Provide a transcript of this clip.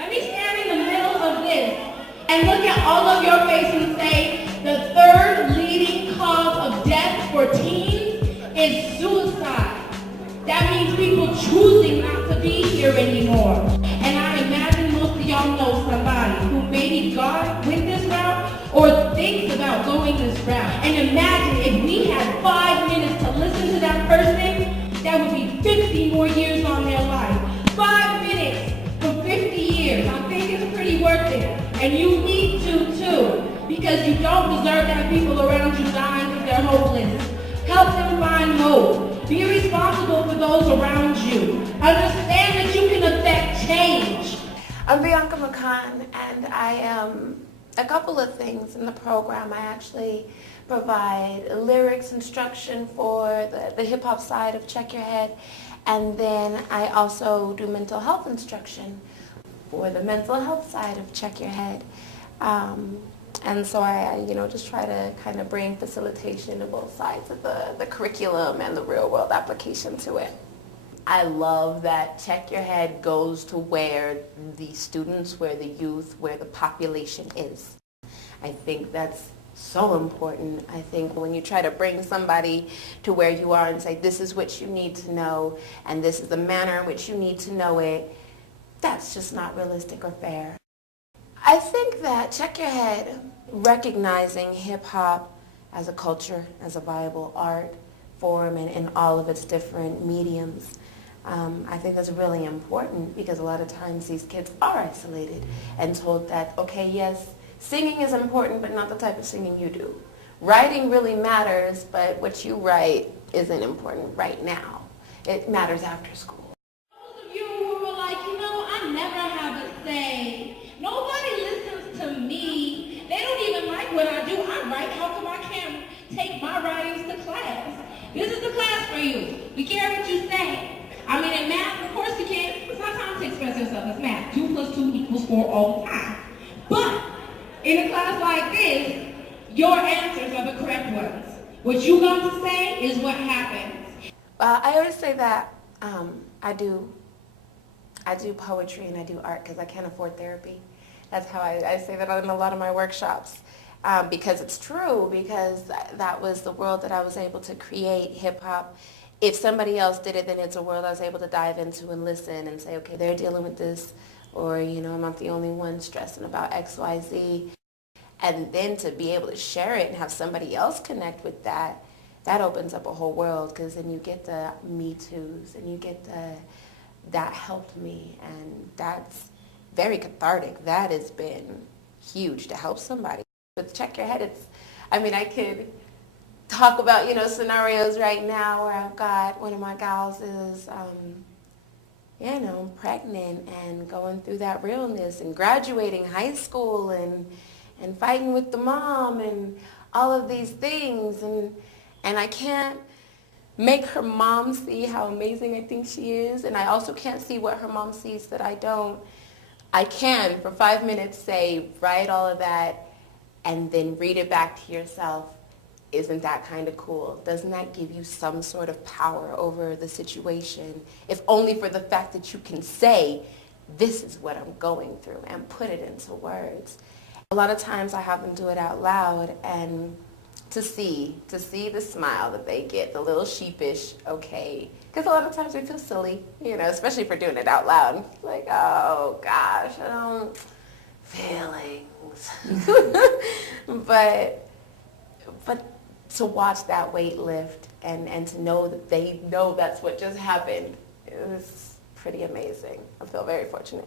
Let me stand in the middle of this and look at all of your faces and say, the third leading cause of death for teens is suicide. That means people choosing not to be here anymore. And I imagine most of y'all know somebody who maybe went this route or thinks about going this route. And imagine if we had 5 minutes to listen to that person, that would be 50 more years on their life. 5 minutes for 50 years. I think it's pretty worth it. And you need to too, because you don't deserve to have people around you dying because they're hopeless. Help them find hope. Be responsible for those around you. Understand that you can affect change. I'm Bianca Mikahn, and I am a couple of things in the program. I actually provide lyrics instruction for the hip-hop side of Check Your Head, and then I also do mental health instruction for the mental health side of Check Your Head. And so I just try to kind of bring facilitation to both sides of the curriculum and the real world application to it. I love that Check Your Head goes to where the students, where the youth, where the population is. I think that's so important. I think when you try to bring somebody to where you are and say, this is what you need to know, and this is the manner in which you need to know it, that's just not realistic or fair. I think that Check Your Head, recognizing hip-hop as a culture, as a viable art form in all of its different mediums, I think that's really important because a lot of times these kids are isolated and told that, okay, yes, singing is important, but not the type of singing you do. Writing really matters, but what you write isn't important right now. It matters after school. Those of you who were like, I never have a say. Nobody listens to me. They don't even like what I do. I write. How come I can't take my writings to class? This is the class for you. We care what you say. I mean, in math, of course you can. It's not time to express yourself. It's math. 2 + 2 = 4 all the time. But in a class like this, your answers are the correct ones. What you're going to say is what happens. I always say that I do poetry and I do art because I can't afford therapy. That's how I say that in a lot of my workshops. Because it's true, because that was the world that I was able to create, hip-hop. If somebody else did it, then it's a world I was able to dive into and listen and say, okay, they're dealing with this, or, I'm not the only one stressing about X, Y, Z. And then to be able to share it and have somebody else connect with that, that opens up a whole world, because then you get the Me Too's and you get that helped me, and that's very cathartic. That has been huge to help somebody. With Check Your Head, I could talk about, scenarios right now where I've got one of my gals is, pregnant and going through that realness and graduating high school and fighting with the mom and all of these things. And I can't make her mom see how amazing I think she is, and I also can't see what her mom sees that I don't. I can, for 5 minutes, say, write all of that, and then read it back to yourself. Isn't that kind of cool? Doesn't that give you some sort of power over the situation, if only for the fact that you can say, this is what I'm going through, and put it into words. A lot of times I have them do it out loud, and to see the smile that they get, the little sheepish, okay, because a lot of times we feel silly, especially for doing it out loud. Like, oh gosh, I don't, feelings. but to watch that weight lift and to know that they know that's what just happened, it was pretty amazing. I feel very fortunate.